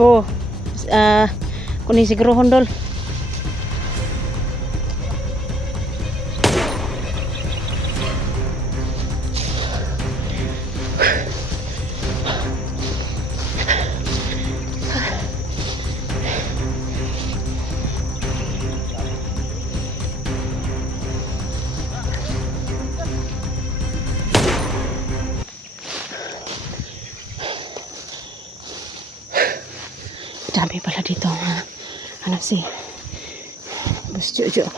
Oh, kunin siguro hondol. Dami pala dito ano si Bus Jojo.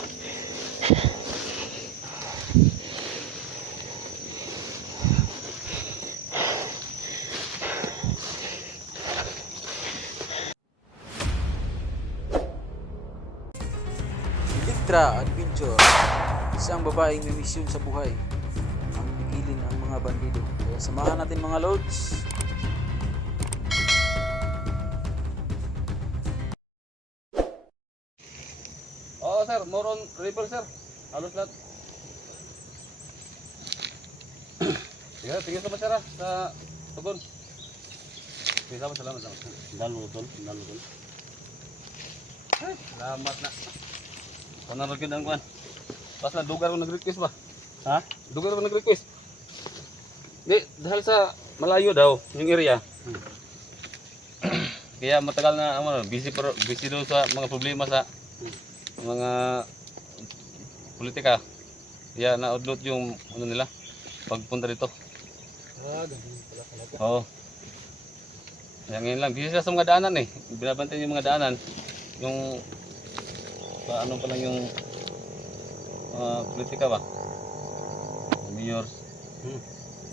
Electra Adventure, isang babaeng may misyon sa buhay ang pigilin ang mga bandido. Kaya samahan natin mga lods. Oo sir, more on river sir. Halos lahat. Sige, tingin sa masyara sa tugon. Sige, salamat. Dalo tol. Ay, salamat na. Kana ra gyud ang kuan. Pas na dugar ko nag-request ba? Ha? Dugar ko nag-request. Di, dahil sa malayo daw yung area. Kaya matagal na busy daw sa mga problema sa mga politika. Kaya naudlot yung ano nila pagpunta dito. Ganun pala talaga. Oo. Kaya ngayon lang, busy sa mga daanan eh. Binabantay yung mga daanan. Yung ano pa lang yung politika ba? Mayor.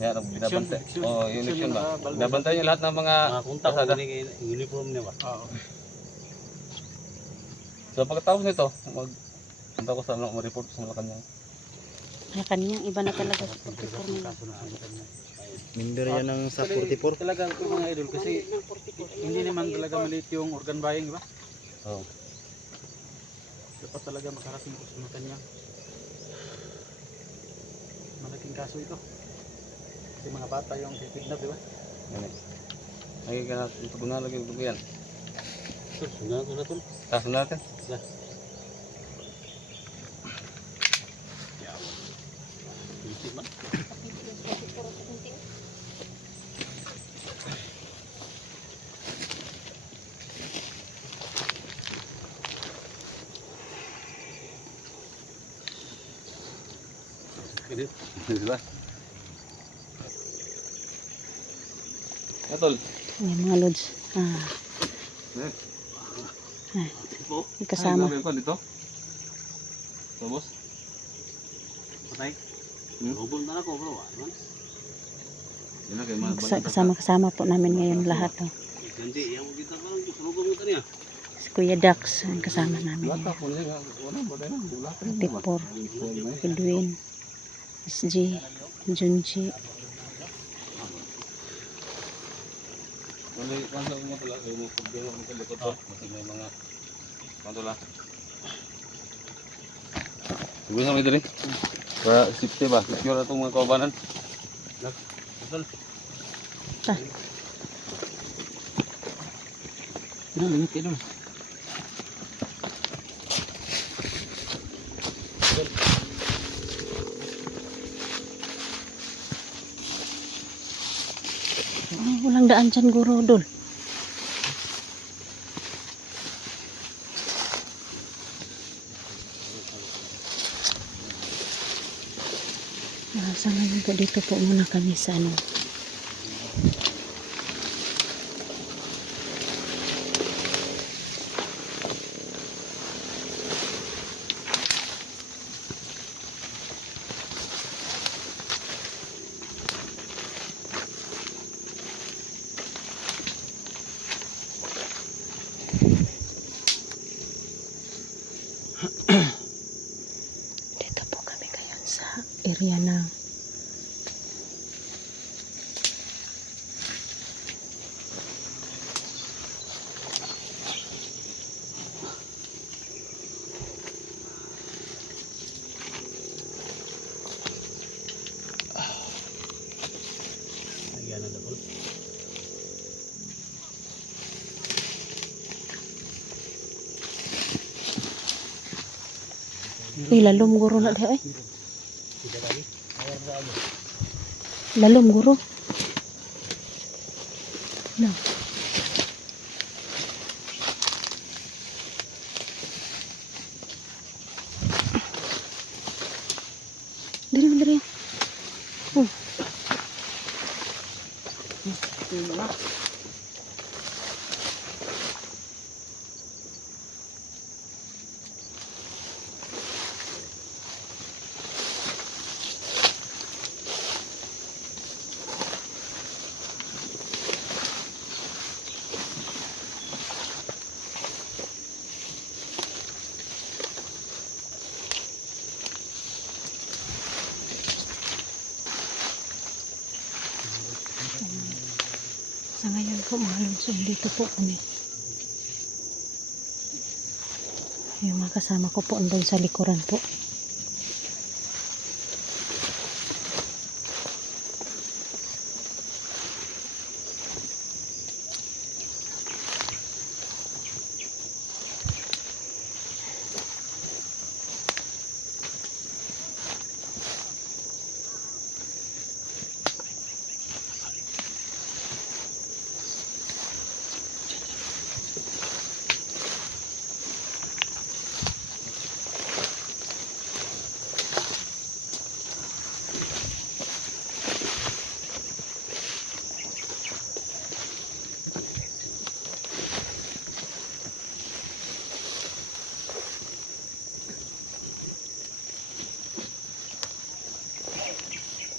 Kaya binabantay. Oo, yung election ba? Binabantay niya lahat ng mga kasada. Uniform niya ba? Oo. So pagkatapos nito, punta ko sa ma-report sa Malacanang. Kanyang iba na talaga sa 44 nila. Member yan ng sa 44. Talaga ito mga idol kasi hindi naman talaga maliit yung organ buying, di ba? Oo. Dapat talaga makarating ko sa kanya. Malaking kaso ito. Kasi mga bata yung kidnap, di ba? Ay, kaya tugunan lagi ito yan. Sunod ko na tol. Tasun natin. Kunti man. Ini, diba? Tol. Ay, mga lods. May kasama. Ay, dito. Tapos? Patay. Robol na ako bro. Ano? Yun na kayo mga Kasama po namin ngayon lahat. Oh. Ganti, yang kita kan robol mo tanya. Si Kuya Dax ang kasama namin. Lata po niya. Wala ba na? Wala pa rin. Tipor, Edwin, SG, Junji. Kung mo pala, mo problema mo sa likod to. Kasi may mga pantula. Siguro sa may dali. Para safety ba? Secure na itong mga kawabanan. Tol. Limit kayo naman. Walang daan dyan, Guro Dol. Sa ngayon po dito po muna kami sa ano. Dito po kami ngayon sa area ng Lalom guro na diha eh. Lalom guro. No. Dari. Oh. Sa ngayon po mga lods, dito po kami. Yung mga kasama ko po andun sa likuran po.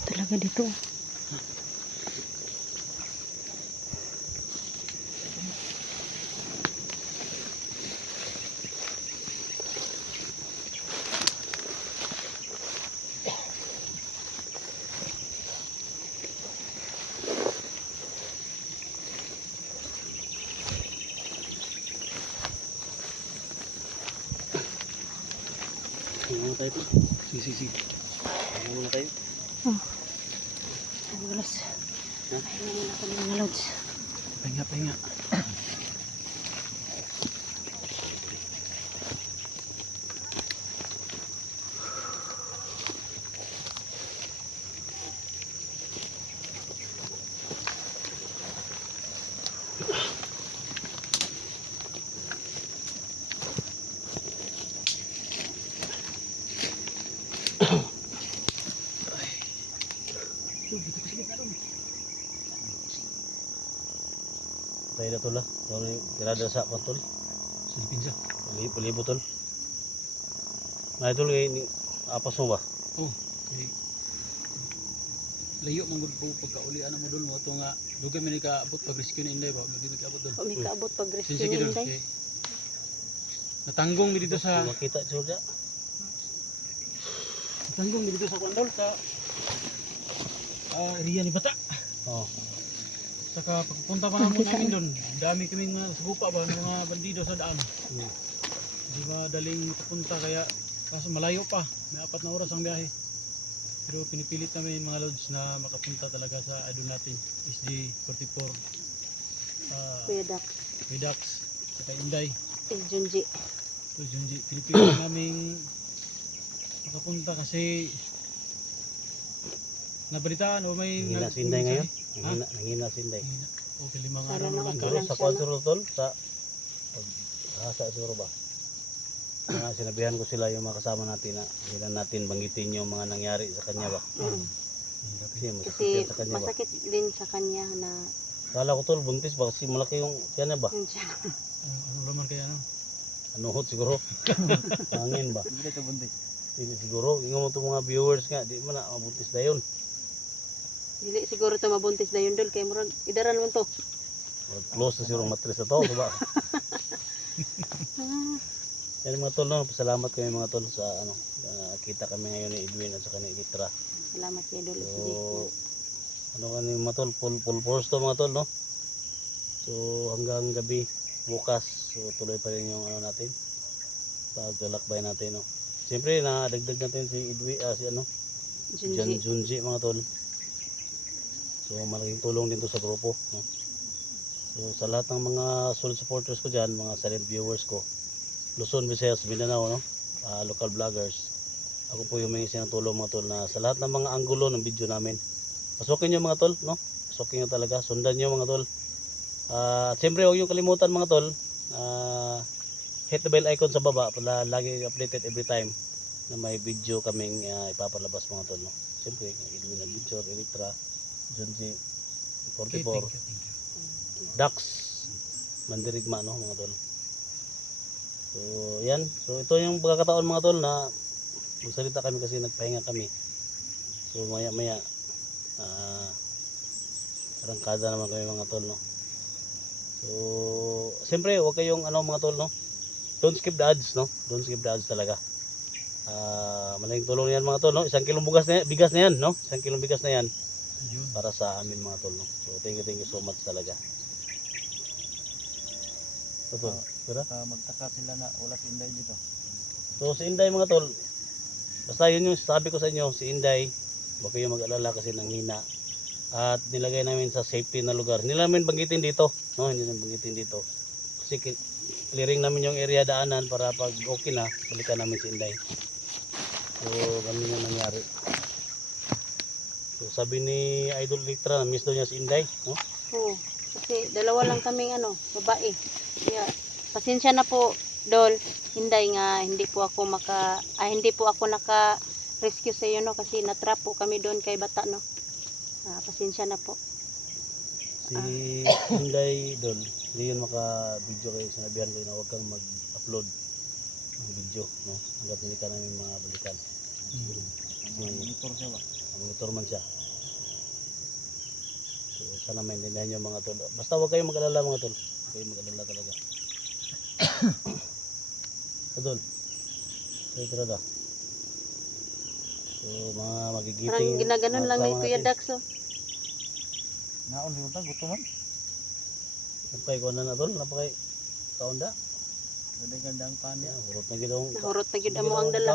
Talaga dito. Ano tayo po? Sige. Ano tayo? Oh. Ang gulas. Ha? Ayun naman ako mga lods. Pahinga. Tayo na tol ah. Tirada sa pantol. Silipin siya. Palibo tol. Nah tol apas mo ba? Okay. Layo man gud po pagkaulian mo dul mo to nga dugay man ni kaabot pag rescue ni Inday ba dugay man kaabot dul. May kaabot pag rescue Sige dul. Inday. Natanggong mi dito sa Makita siya. natanggong mi dito sa Kwandol sa area ni Bata. Oh. Saka pagpunta pa namin doon, dami kaming sugupa ba ng mga bandido sa daan. Di ba daling papunta kaya kaso malayo pa, may 4 na oras ang biyahe. Pero pinipilit namin mga lods na makapunta talaga sa idol natin, SG44. Kuya Dax. Vidax, saka Inday. Junji. So Junji, pinipilit namin makapunta kasi nabalitaan o may Nangina si Inday ngayon. Ha? Nangina si Inday. Okay, 5 Sana araw na lang naman ka. Sa konsero tol sa sa siguro ba? Sinabihan ko sila yung mga kasama natin na hindi natin banggitin yung mga nangyari sa kanya ba. Kasi Kasi masakit sa kanya ba. masakit din sa kanya na Kala ko tol buntis ba kasi malaki yung tiyan niya ba. yun siya. Ano laman kaya no? Anuhot siguro. Hangin ba. Hindi ito buntis. Hindi siguro. Ingon mo itong mga viewers nga di man na mabuntis na yun. Dili siguro to mabuntis na yun dol kay murag idaran mo to. Close na siguro matris na to, diba? Yan mga tol, no? Pasalamat kami mga tol sa ano, nakita kami ngayon ni Edwin at saka ni Gitra. Salamat kay Dol So, SG. ano kami mga tol, full force to mga tol, no? So, hanggang gabi, bukas, so tuloy pa rin yung ano natin, paglalakbay natin, no? Siyempre, nadagdag natin si Edwin, si ano, Junji. Junji mga tol. So, malaking tulong din to sa grupo, no? So, sa lahat ng mga solid supporters ko dyan, mga silent viewers ko, Luzon, Visayas, Mindanao, no? Local vloggers. ako po yung may ng tulong mga tol na sa lahat ng mga anggulo ng video namin. Pasukin nyo mga tol, no? Pasukin nyo talaga, sundan nyo mga tol. At siyempre huwag nyo kalimutan mga tol, hit the bell icon sa baba para lagi updated every time na may video kaming ipapalabas mga tol, no? Siyempre, Edwin Adventure, Electra, Junji, Okay, 44, thank you. Dax, Mandirigma, no mga tol. So yan, so ito yung pagkakataon mga tol na magsalita kami kasi nagpahinga kami. So maya maya arangkada naman kami mga tol, no. So siyempre huwag kayong mga tol, no. Don't skip the ads, no. Don't skip the ads talaga. Malaking tulong yan mga tol, no. 1 kilong bigas na yan, no. 1 kilong bigas na yan Yun. para sa amin mga tol, no. So thank you so much talaga. Tol, tara. Magtaka sila na wala si Inday dito. So si Inday mga tol, basta yun yung sabi ko sa inyo, si Inday, huwag kayong mag-alala kasi nanghina. At nilagay namin sa safety na lugar. Hindi namin banggitin dito, no? Hindi namin banggitin dito. Kasi clearing namin yung area daanan para pag okay na, balikan namin si Inday. So ganun yung nangyari. So sabi ni Idol Electra, miss daw niya si Inday, no? Oo. Kasi dalawa lang kaming babae. Kaya pasensya na po, Dol. Hinday nga hindi po ako naka-rescue sa iyo, no, kasi natrap po kami doon kay bata, no. Pasensya na po. Si Inday Dol, hindi yun maka-video kayo. Sinabihan ko na huwag kang mag-upload ng video, no? Hanggat hindi ka namin mga balikan. Monitor siya ba? Monitor man siya. So sana maintindihan nyo mga tol. Basta huwag kayong mag-alala mga tol. Huwag kayong mag-alala talaga. Tol, say tirada. So mga magigiting. Parang ginaganon lang ni Kuya Dax, oh. Naon siguro ta gutuman. Napakay ko na tol, napakay kaunda. Dali gandang pan ya. Hurot na gidong. Nahurot na gyud amo ang dala.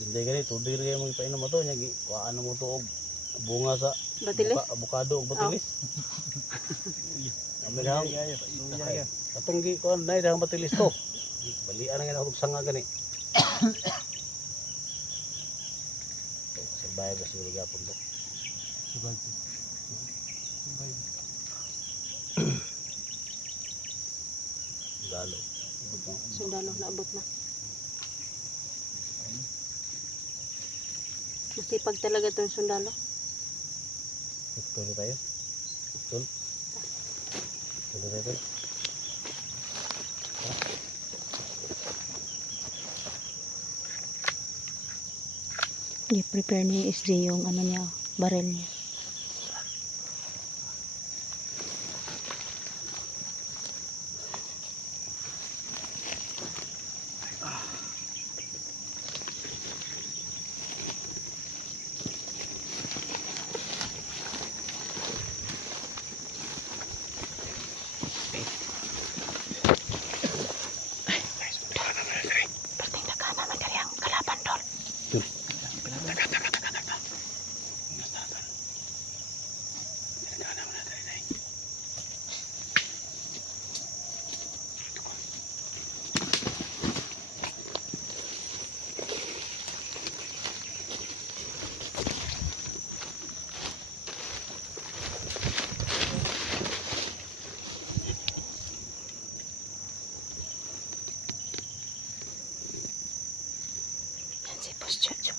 Hindi gani, tubig rin kayo magpainom mo to. Kuhaan mo to og bunga sa Batilis? avocado og batilis. Amin lang. Luya. Katong gi kuan nay dang batilis to. Balian nga og sanga gani. Survive ba siguro gapon to. Galo. Sundalo naabot na. Masipag talaga itong sundalo. Tuloy tayo. Tuloy. Tuloy tayo. I-prepare ni SJ yung niya, barrel niya. Si Boss Jojo.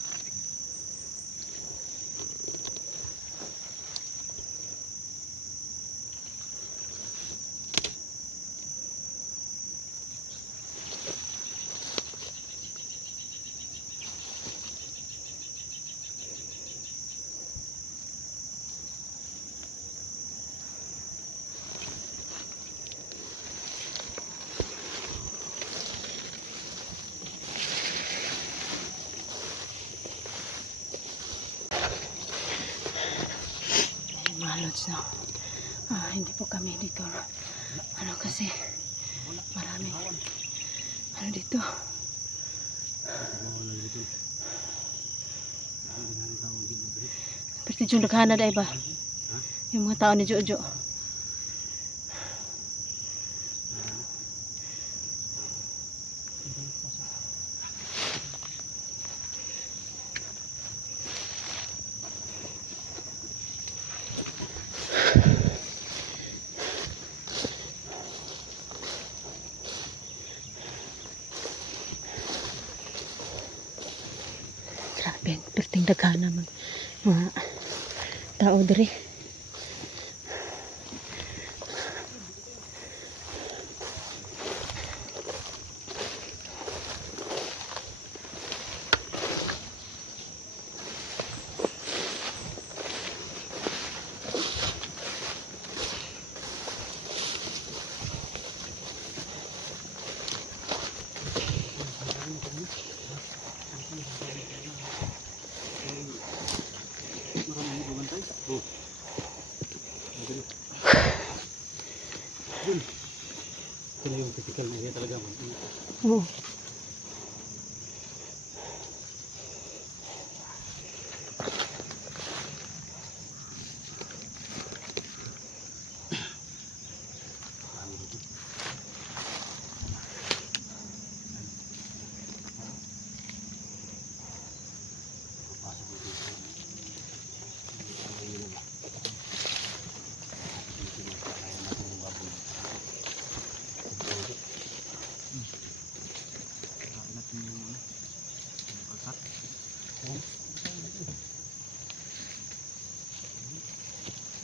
Mga lods, no? Hindi po kami dito, no? Kasi marami dito. Seperti yung naghana na iba yung mga tao ni Jojo. Grabe, perting daghana mga tao diri. Maraming bumantay. Oh. Madali. Sila yung physical na kaya talaga man. Oh.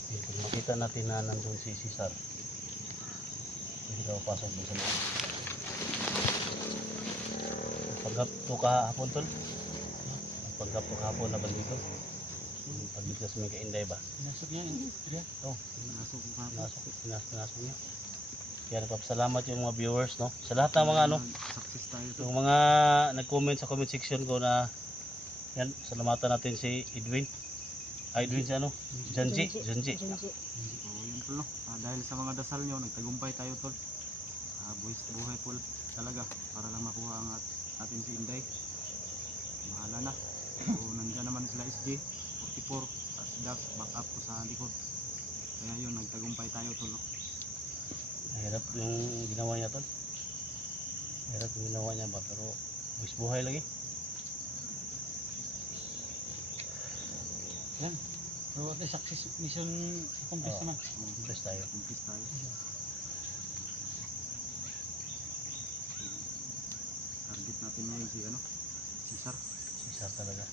Pag makita natin na nandun si Cesar, hindi ka papasok doon sa loob. Panggap to kahapon tol. Panggap to kahapon na bandido. Pagligtas mo kay Inday ba? Pinasok niya yun. Oh, pinasok niya. Kaya nagpapasalamat yung mga viewers, no? Sa lahat ng mga ano, Success tayo to. yung mga nag-comment sa comment section ko na yan, salamatan natin si Edwin. Edwin si ano? Janji. Oo, yun tol, no? Dahil sa mga dasal nyo, nagtagumpay tayo tol. Buhay po talaga para lang makuha ang atin si Inday. Bahala na. So, nandiyan naman sila SG 44 at si Dax back up ko sa likod. Kaya yun, nagtagumpay tayo tol, no? Hirap yung ginawa niya tol. Hirap yung ginawa niya ba, pero buhay lagi. Yan. Pero at least success mission accomplished naman. Bless tayo. Kumpis tayo. Target natin ngayon si ano? Cesar. Cesar talaga.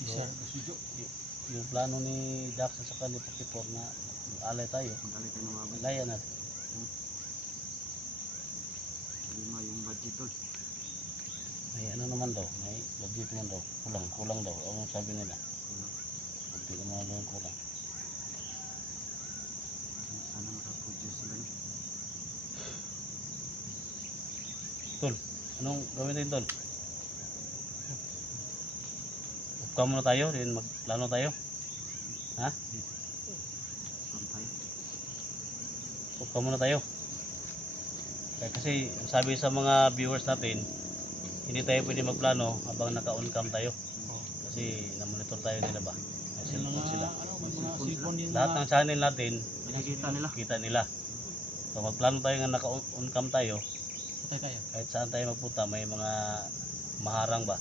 Isa, sujo. Yung plano ni Dax sa saka ni 44 na alay tayo. Magdali tayo ng baboy. Laya natin. Lima yung budget tol. May ano naman daw, may budget naman daw. Kulang daw. Ano sabi nila? Kunti naman daw yung kulang. Sana makaproduce sila, no? Tol, anong gawin natin tol? Upka muna tayo, din magplano tayo. Ha? Come tayo. Upka muna tayo. Kasi sabi sa mga viewers natin, hindi tayo pwede magplano habang naka-on cam tayo. Kasi na-monitor tayo nila ba? May Yung cellphone mga, sila. ano, may mga cellphone yung Lahat ng channel natin, Nakikita nila. kita nila. So magplano tayo nga naka-on cam tayo, patay tayo. kahit saan tayo magpunta may mga maharang ba.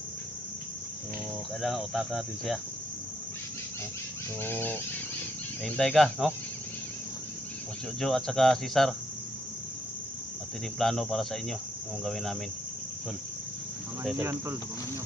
So kailangan utakan natin siya. So hintay ka, no? Boss Jojo at saka Cesar. Matinding plano para sa inyo yung gawin namin. Tol. Abangan nyo yan tol. Abangan nyo.